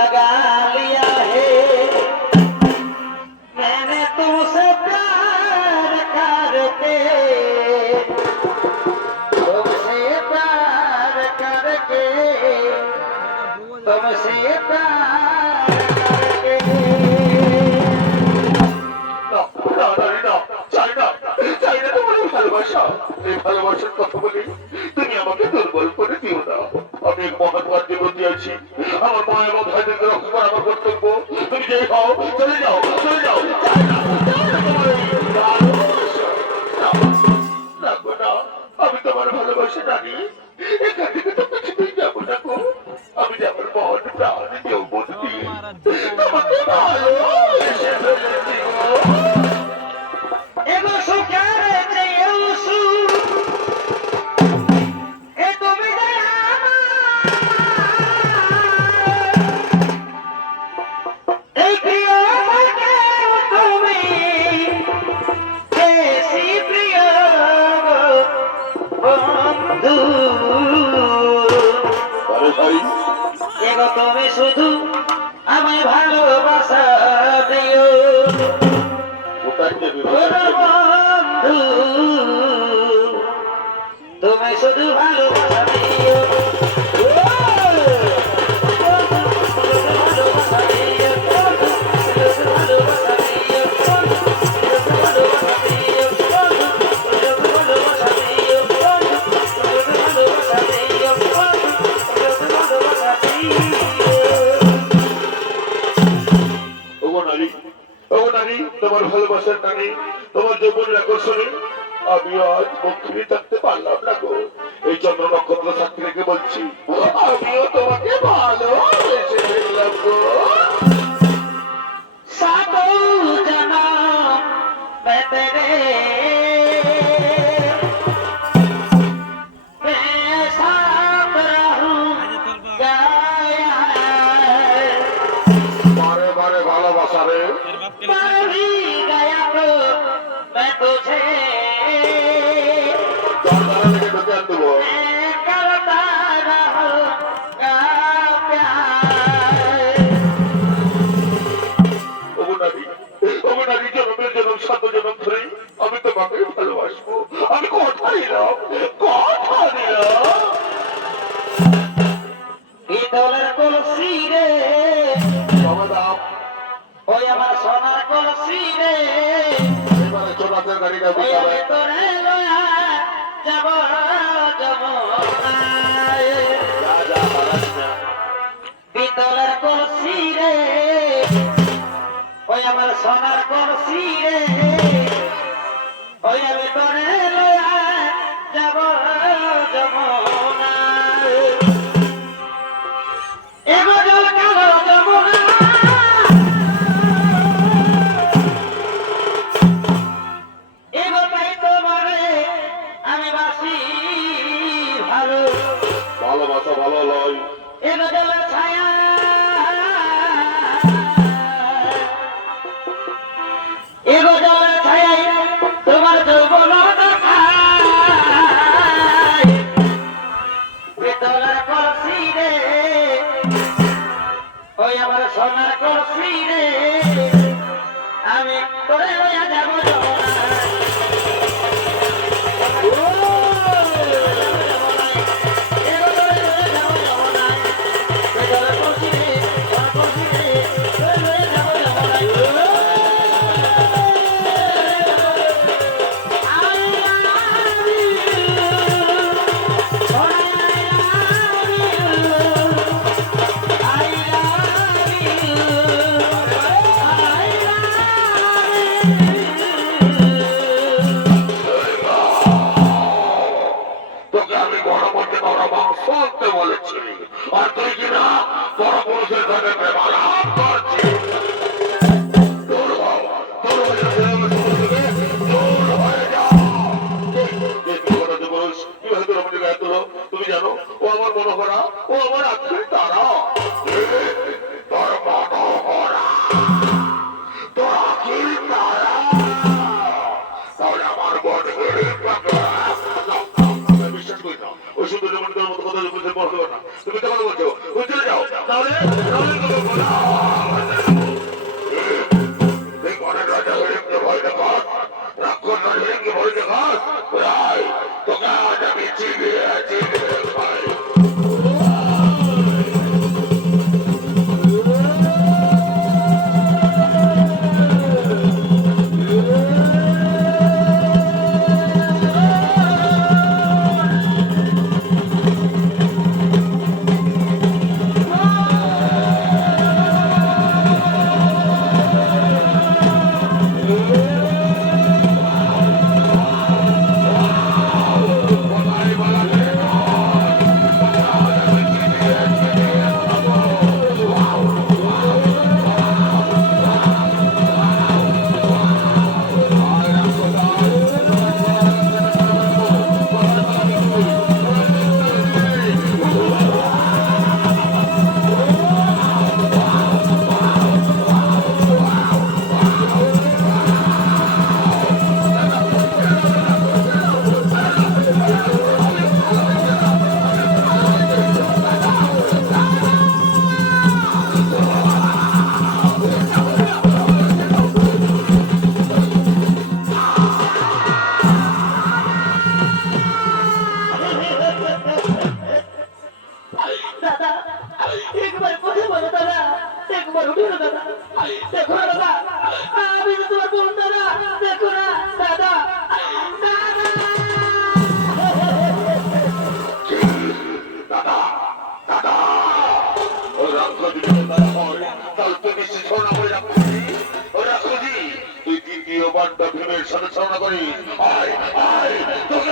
लगा लिया है। मैंने तुमसे प्यार करके, तुमसे प्यार करके, तुमसे प्यार करके। ভালোবাসা এই ভালোবাসার কথা বলি তোমাদের মহাত্মার জীবন দিয়েছি আমার মায়ের এবং ভাইদেরকে রক্ষা করা আমার কর্তব্য তুমি যে হও চলে যাও চলে যাও আমি তোমার ভালোবাসা ডাকি এগো তুমি শুধু আমি ভালোবাসা দিও। বন্ধু তুমি শুধু ভালোবাসা দিও। শুনি তোমার যৌবনের আকর্ষণে আমি আজ মুখ থাকতে পারলাম না গো। এই জন্য নক্ষত্র সাক্ষী রেখে বলছি Yeah. What তুই দ্বিতীয় বান্ডা ভেবে সাথে সামনা আয় আয় তোকে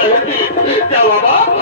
বাবা